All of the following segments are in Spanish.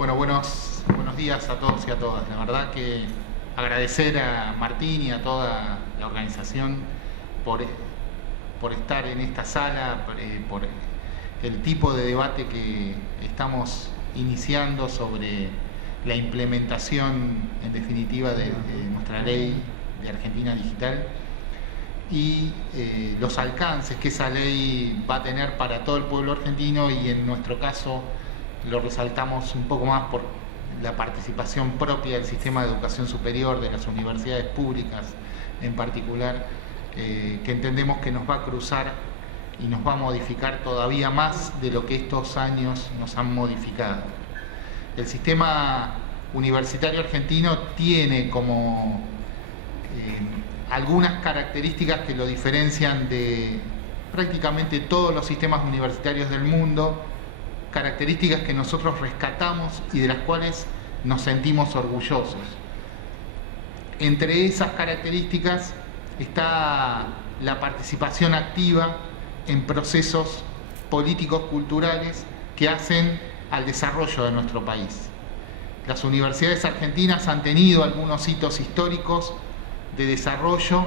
Bueno, buenos días a todos y a todas. La verdad que agradecer a Martín y a toda la organización por estar en esta sala, por el tipo de debate que estamos iniciando sobre la implementación, en definitiva, de nuestra ley de Argentina Digital y los alcances que esa ley va a tener para todo el pueblo argentino, y en nuestro caso lo resaltamos un poco más por la participación propia del sistema de educación superior, de las universidades públicas en particular, que entendemos que nos va a cruzar y nos va a modificar todavía más de lo que estos años nos han modificado. El sistema universitario argentino tiene como algunas características que lo diferencian de prácticamente todos los sistemas universitarios del mundo, características que nosotros rescatamos y de las cuales nos sentimos orgullosos. Entre esas características está la participación activa en procesos políticos culturales que hacen al desarrollo de nuestro país. Las universidades argentinas han tenido algunos hitos históricos de desarrollo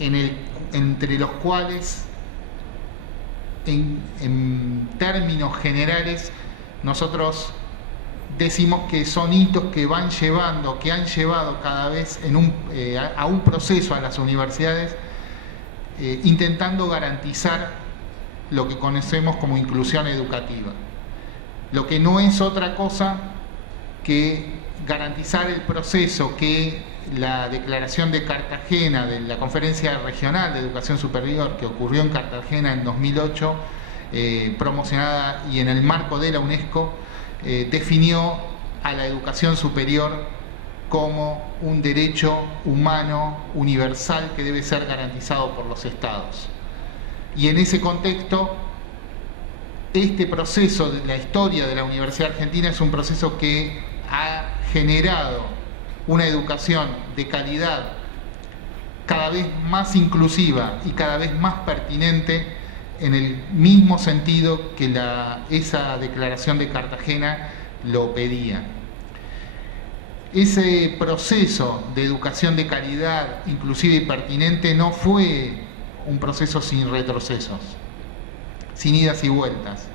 entre los cuales en términos generales nosotros decimos que son hitos que han llevado cada vez a un proceso a las universidades, intentando garantizar lo que conocemos como inclusión educativa, lo que no es otra cosa que garantizar el proceso que la Declaración de Cartagena de la Conferencia Regional de Educación Superior, que ocurrió en Cartagena en 2008, promocionada y en el marco de la UNESCO, definió a la educación superior como un derecho humano universal que debe ser garantizado por los Estados. Y en ese contexto, este proceso de la historia de la Universidad Argentina es un proceso que ha generado una educación de calidad cada vez más inclusiva y cada vez más pertinente, en el mismo sentido que esa Declaración de Cartagena lo pedía. Ese proceso de educación de calidad, inclusiva y pertinente, no fue un proceso sin retrocesos, sin idas y vueltas,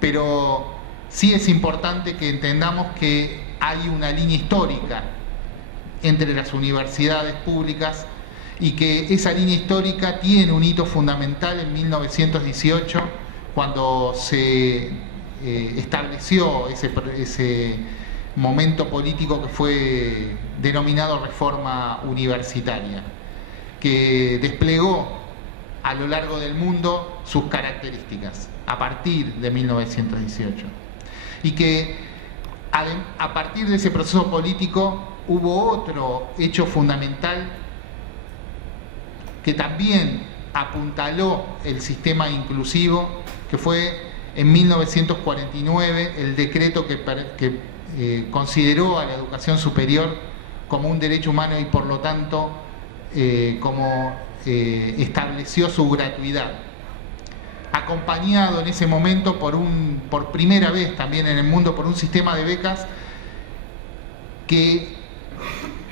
pero sí es importante que entendamos que hay una línea histórica entre las universidades públicas y que esa línea histórica tiene un hito fundamental en 1918, cuando se estableció ese momento político que fue denominado reforma universitaria, que desplegó a lo largo del mundo sus características a partir de 1918, y que a partir de ese proceso político hubo otro hecho fundamental que también apuntaló el sistema inclusivo, que fue en 1949 el decreto que consideró a la educación superior como un derecho humano y por lo tanto estableció su gratuidad, acompañado en ese momento por primera vez también en el mundo por un sistema de becas que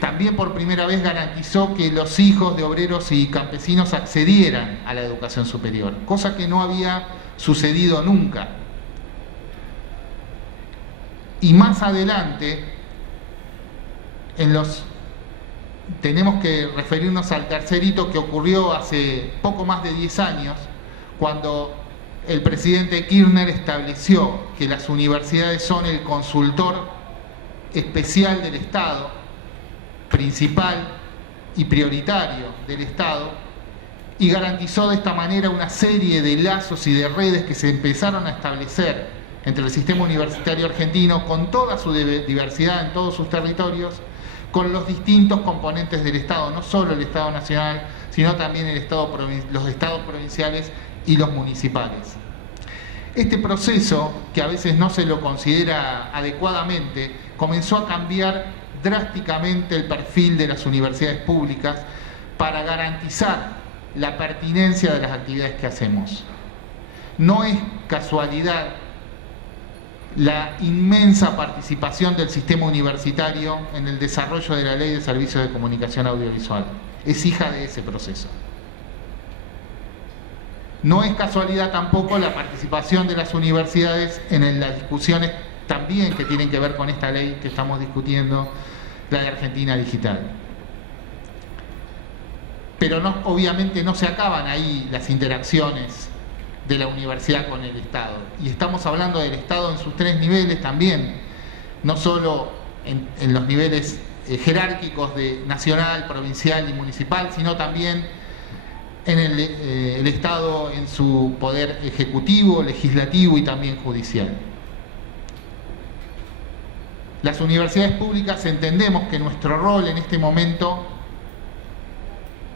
también por primera vez garantizó que los hijos de obreros y campesinos accedieran a la educación superior, cosa que no había sucedido nunca. Y más adelante, tenemos que referirnos al tercer hito que ocurrió hace poco más de 10 años, cuando el presidente Kirchner estableció que las universidades son el consultor especial del Estado, principal y prioritario del Estado, y garantizó de esta manera una serie de lazos y de redes que se empezaron a establecer entre el sistema universitario argentino, con toda su diversidad en todos sus territorios, con los distintos componentes del Estado, no solo el Estado nacional, sino también los estados provinciales y los municipales. Este proceso, que a veces no se lo considera adecuadamente, comenzó a cambiar drásticamente el perfil de las universidades públicas para garantizar la pertinencia de las actividades que hacemos. No es casualidad la inmensa participación del sistema universitario en el desarrollo de la Ley de Servicios de Comunicación Audiovisual. Es hija de ese proceso. No es casualidad tampoco la participación de las universidades en las discusiones también que tienen que ver con esta ley que estamos discutiendo, la de Argentina Digital. Pero no, obviamente no se acaban ahí las interacciones de la universidad con el Estado. Y estamos hablando del Estado en sus tres niveles también, no solo en los niveles jerárquicos de nacional, provincial y municipal, sino también en el Estado en su poder ejecutivo, legislativo y también judicial. Las universidades públicas entendemos que nuestro rol en este momento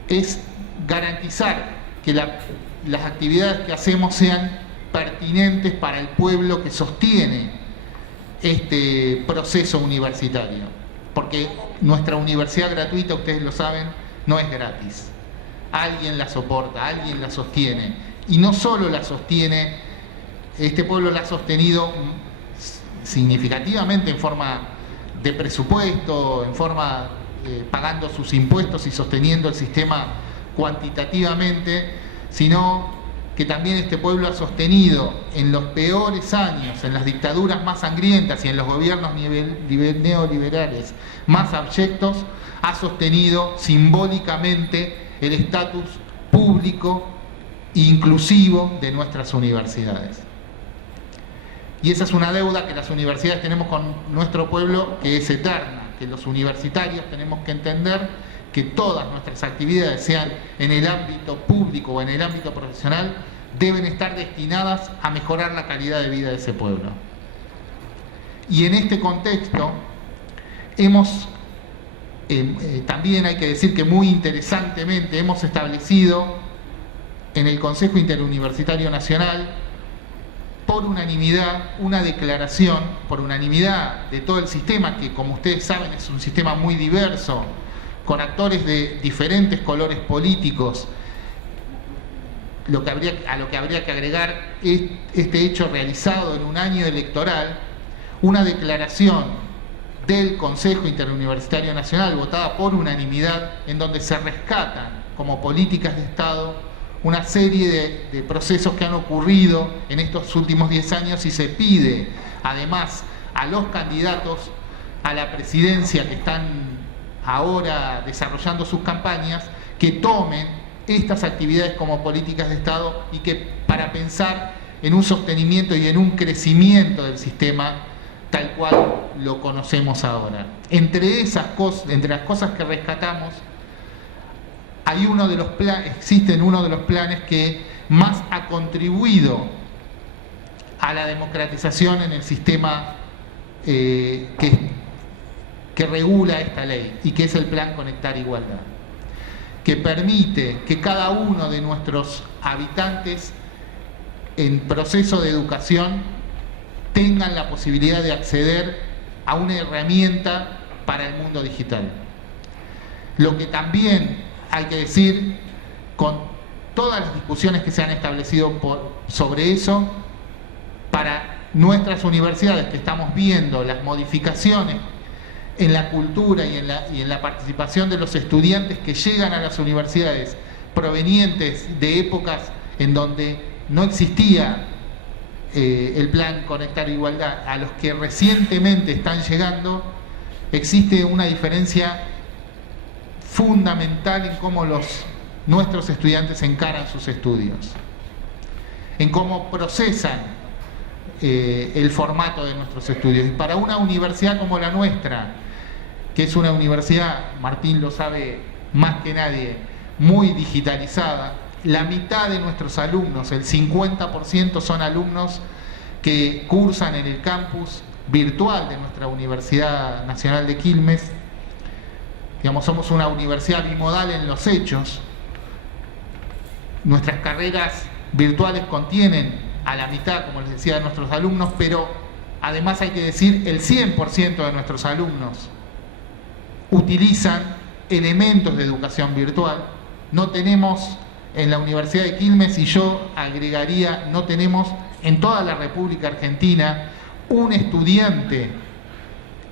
es garantizar que las actividades que hacemos sean pertinentes para el pueblo que sostiene este proceso universitario. Porque nuestra universidad gratuita, ustedes lo saben, no es gratis. Alguien la soporta, alguien la sostiene. Y no solo la sostiene, este pueblo la ha sostenido significativamente en forma de presupuesto, en forma pagando sus impuestos y sosteniendo el sistema cuantitativamente, sino que también este pueblo ha sostenido en los peores años, en las dictaduras más sangrientas y en los gobiernos neoliberales más abyectos, ha sostenido simbólicamente el estatus público e inclusivo de nuestras universidades. Y esa es una deuda que las universidades tenemos con nuestro pueblo, que es eterna, que los universitarios tenemos que entender que todas nuestras actividades, sean en el ámbito público o en el ámbito profesional, deben estar destinadas a mejorar la calidad de vida de ese pueblo. Y en este contexto hemos, también hay que decir que muy interesantemente, hemos establecido en el Consejo Interuniversitario Nacional, por unanimidad, una declaración, por unanimidad de todo el sistema, que como ustedes saben es un sistema muy diverso, con actores de diferentes colores políticos. A lo que habría que agregar es este hecho realizado en un año electoral, una declaración del Consejo Interuniversitario Nacional, votada por unanimidad, en donde se rescatan como políticas de Estado una serie de procesos que han ocurrido en estos últimos 10 años y se pide, además, a los candidatos a la presidencia que están ahora desarrollando sus campañas, que tomen estas actividades como políticas de Estado y que para pensar en un sostenimiento y en un crecimiento del sistema tal cual lo conocemos ahora. Entre las cosas que rescatamos, existe uno de los planes que más ha contribuido a la democratización en el sistema que regula esta ley, y que es el Plan Conectar Igualdad, que permite que cada uno de nuestros habitantes en proceso de educación tengan la posibilidad de acceder a una herramienta para el mundo digital. Lo que también hay que decir, con todas las discusiones que se han establecido sobre eso, para nuestras universidades, que estamos viendo las modificaciones en la cultura y en la participación de los estudiantes que llegan a las universidades provenientes de épocas en donde no existía el Plan Conectar Igualdad, a los que recientemente están llegando, existe una diferencia fundamental en cómo nuestros estudiantes encaran sus estudios, en cómo procesan el formato de nuestros estudios. Y para una universidad como la nuestra, que es una universidad, Martín lo sabe más que nadie, muy digitalizada, la mitad de nuestros alumnos, el 50%, son alumnos que cursan en el campus virtual de nuestra Universidad Nacional de Quilmes. Digamos, somos una universidad bimodal en los hechos. Nuestras carreras virtuales contienen a la mitad, como les decía, de nuestros alumnos, pero además hay que decir, el 100% de nuestros alumnos utilizan elementos de educación virtual. No tenemos en la Universidad de Quilmes, y yo agregaría, no tenemos en toda la República Argentina un estudiante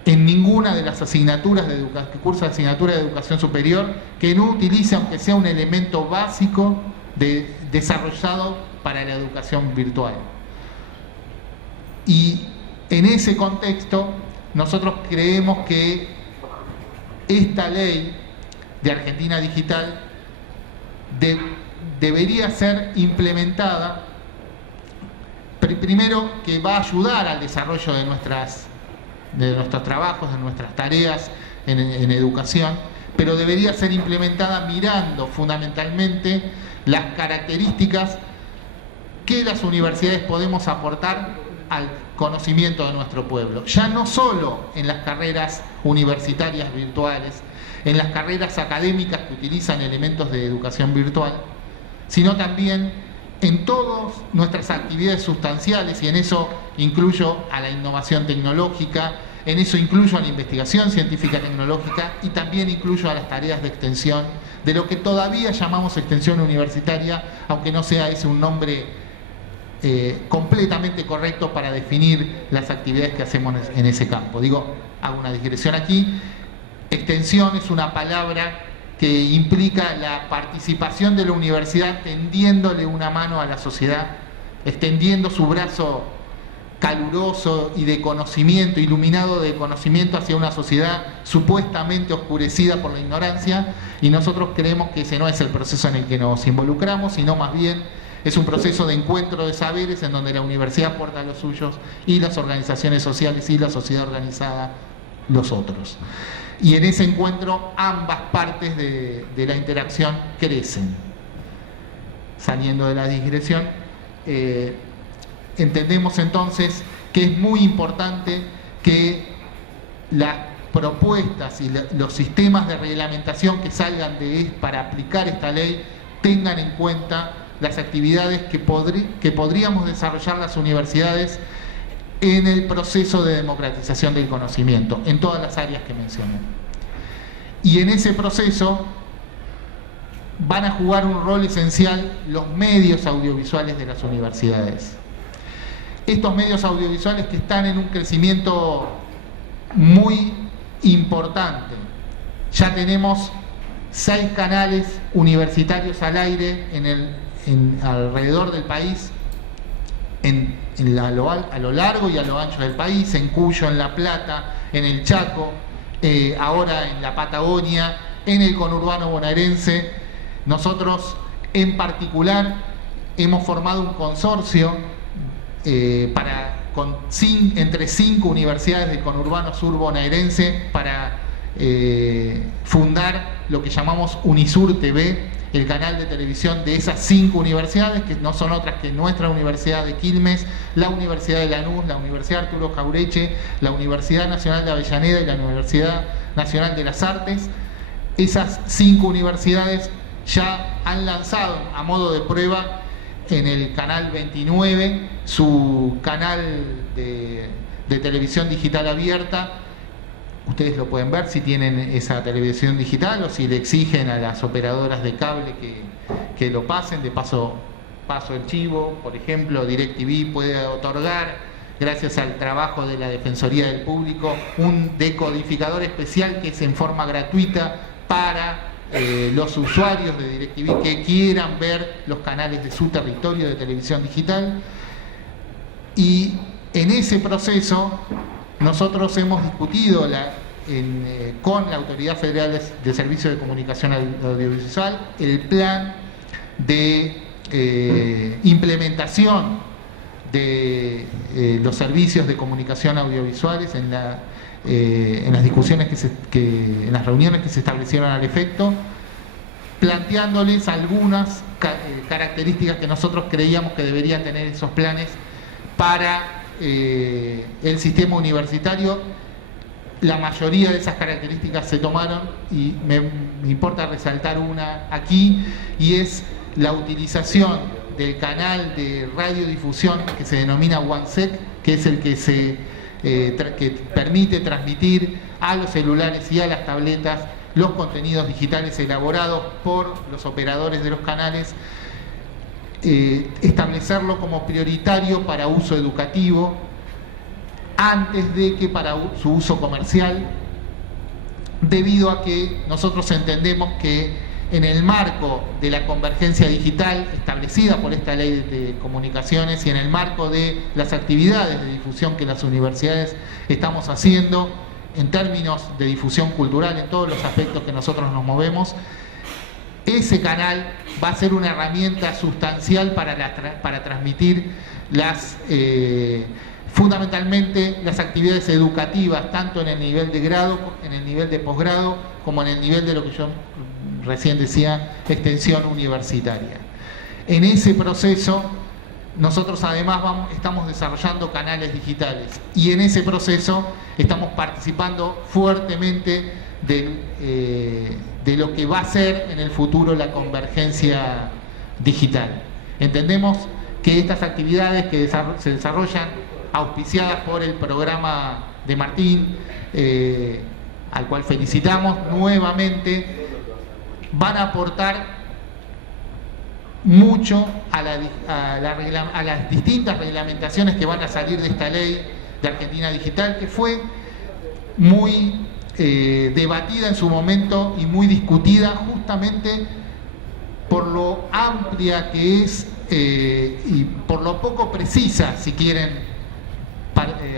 en ninguna de las asignaturas que cursa asignatura de educación superior que no utilice, aunque sea un elemento básico desarrollado para la educación virtual. Y en ese contexto, nosotros creemos que esta ley de Argentina Digital debería ser implementada, primero que va a ayudar al desarrollo de nuestros trabajos, de nuestras tareas en educación, pero debería ser implementada mirando fundamentalmente las características que las universidades podemos aportar al conocimiento de nuestro pueblo, ya no solo en las carreras universitarias virtuales, en las carreras académicas que utilizan elementos de educación virtual, sino también en todas nuestras actividades sustanciales, y en eso incluyo a la innovación tecnológica, en eso incluyo a la investigación científica tecnológica y también incluyo a las tareas de extensión, de lo que todavía llamamos extensión universitaria, aunque no sea ese un nombre completamente correcto para definir las actividades que hacemos en ese campo. Hago una digresión aquí. Extensión es una palabra que implica la participación de la universidad tendiéndole una mano a la sociedad, extendiendo su brazo caluroso y de conocimiento, iluminado de conocimiento hacia una sociedad supuestamente oscurecida por la ignorancia, y nosotros creemos que ese no es el proceso en el que nos involucramos, sino más bien es un proceso de encuentro de saberes en donde la universidad aporta los suyos y las organizaciones sociales y la sociedad organizada los otros. Y en ese encuentro ambas partes de la interacción crecen. Saliendo de la digresión, entendemos entonces que es muy importante que las propuestas y los sistemas de reglamentación que salgan para aplicar esta ley tengan en cuenta las actividades que podríamos desarrollar las universidades en el proceso de democratización del conocimiento, en todas las áreas que mencioné. Y en ese proceso van a jugar un rol esencial los medios audiovisuales de las universidades. Estos medios audiovisuales que están en un crecimiento muy importante. Ya tenemos 6 canales universitarios al aire alrededor del país, a lo largo y a lo ancho del país, en Cuyo, en La Plata, en el Chaco, ahora en la Patagonia, en el conurbano bonaerense. Nosotros en particular hemos formado un consorcio entre 5 universidades del conurbano sur bonaerense para fundar lo que llamamos Unisur TV, el canal de televisión de esas 5 universidades, que no son otras que nuestra Universidad de Quilmes, la Universidad de Lanús, la Universidad Arturo Jaureche, la Universidad Nacional de Avellaneda y la Universidad Nacional de las Artes. Esas 5 universidades ya han lanzado a modo de prueba en el canal 29 su canal de televisión digital abierta. Ustedes lo pueden ver si tienen esa televisión digital o si le exigen a las operadoras de cable que lo pasen. De paso el chivo, por ejemplo, DirecTV puede otorgar, gracias al trabajo de la Defensoría del Público, un decodificador especial que es en forma gratuita para los usuarios de DirecTV que quieran ver los canales de su territorio de televisión digital. Y en ese proceso nosotros hemos discutido con la Autoridad Federal de Servicios de Comunicación Audiovisual el plan de implementación de los servicios de comunicación audiovisuales en las discusiones en las reuniones que se establecieron al efecto, planteándoles algunas características que nosotros creíamos que deberían tener esos planes para el sistema universitario. La mayoría de esas características se tomaron y me importa resaltar una aquí, y es la utilización del canal de radiodifusión que se denomina OneSec, que es el que permite transmitir a los celulares y a las tabletas los contenidos digitales elaborados por los operadores de los canales, establecerlo como prioritario para uso educativo, antes de que para su uso comercial, debido a que nosotros entendemos que en el marco de la convergencia digital establecida por esta ley de comunicaciones y en el marco de las actividades de difusión que las universidades estamos haciendo en términos de difusión cultural en todos los aspectos que nosotros nos movemos, ese canal va a ser una herramienta sustancial para transmitir fundamentalmente las actividades educativas, tanto en el nivel de grado, en el nivel de posgrado, como en el nivel de lo que yo recién decía, extensión universitaria. En ese proceso, nosotros además estamos desarrollando canales digitales y en ese proceso estamos participando fuertemente de lo que va a ser en el futuro la convergencia digital. Entendemos que estas actividades que se desarrollan auspiciadas por el programa de Martín, al cual felicitamos nuevamente, van a aportar mucho a las distintas reglamentaciones que van a salir de esta ley de Argentina Digital, que fue muy debatida en su momento y muy discutida justamente por lo amplia que es y por lo poco precisa, si quieren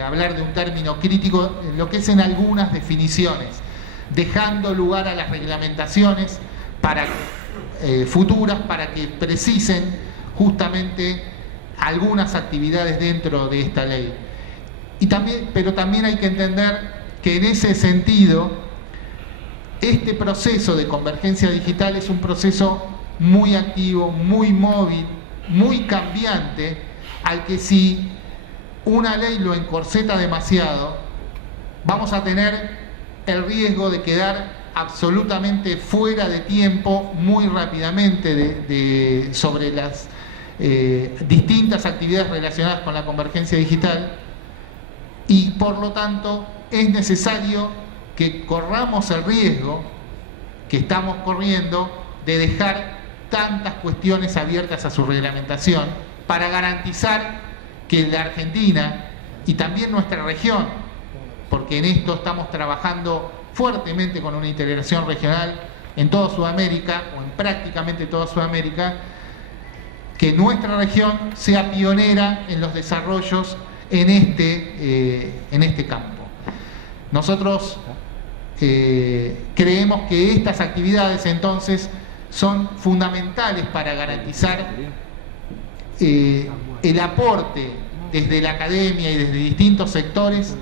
hablar de un término crítico, en lo que es en algunas definiciones, dejando lugar a las reglamentaciones futuras para que precisen justamente algunas actividades dentro de esta ley. Pero también hay que entender que en ese sentido este proceso de convergencia digital es un proceso muy activo, muy móvil, muy cambiante, al que si una ley lo encorseta demasiado, vamos a tener el riesgo de quedar absolutamente fuera de tiempo muy rápidamente sobre las distintas actividades relacionadas con la convergencia digital, y por lo tanto es necesario que corramos el riesgo que estamos corriendo de dejar tantas cuestiones abiertas a su reglamentación para garantizar que la Argentina y también nuestra región, porque en esto estamos trabajando fuertemente con una integración regional en toda Sudamérica o en prácticamente toda Sudamérica, que nuestra región sea pionera en los desarrollos en este campo. Nosotros creemos que estas actividades entonces son fundamentales para garantizar el aporte desde la academia y desde distintos sectores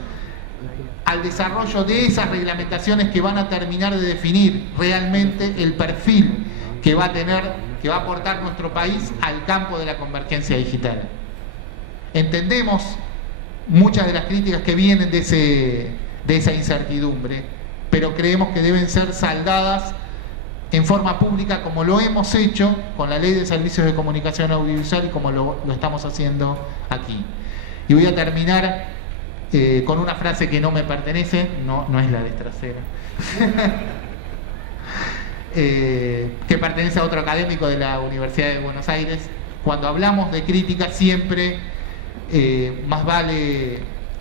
al desarrollo de esas reglamentaciones que van a terminar de definir realmente el perfil que va a aportar nuestro país al campo de la convergencia digital. Entendemos muchas de las críticas que vienen de esa incertidumbre, pero creemos que deben ser saldadas en forma pública, como lo hemos hecho con la Ley de Servicios de Comunicación Audiovisual y como lo estamos haciendo aquí. Y voy a terminar con una frase que no me pertenece, no es la de Estracera, que pertenece a otro académico de la Universidad de Buenos Aires. Cuando hablamos de crítica siempre más vale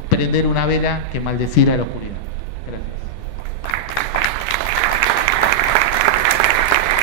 prender una vela que maldecir a la oscuridad.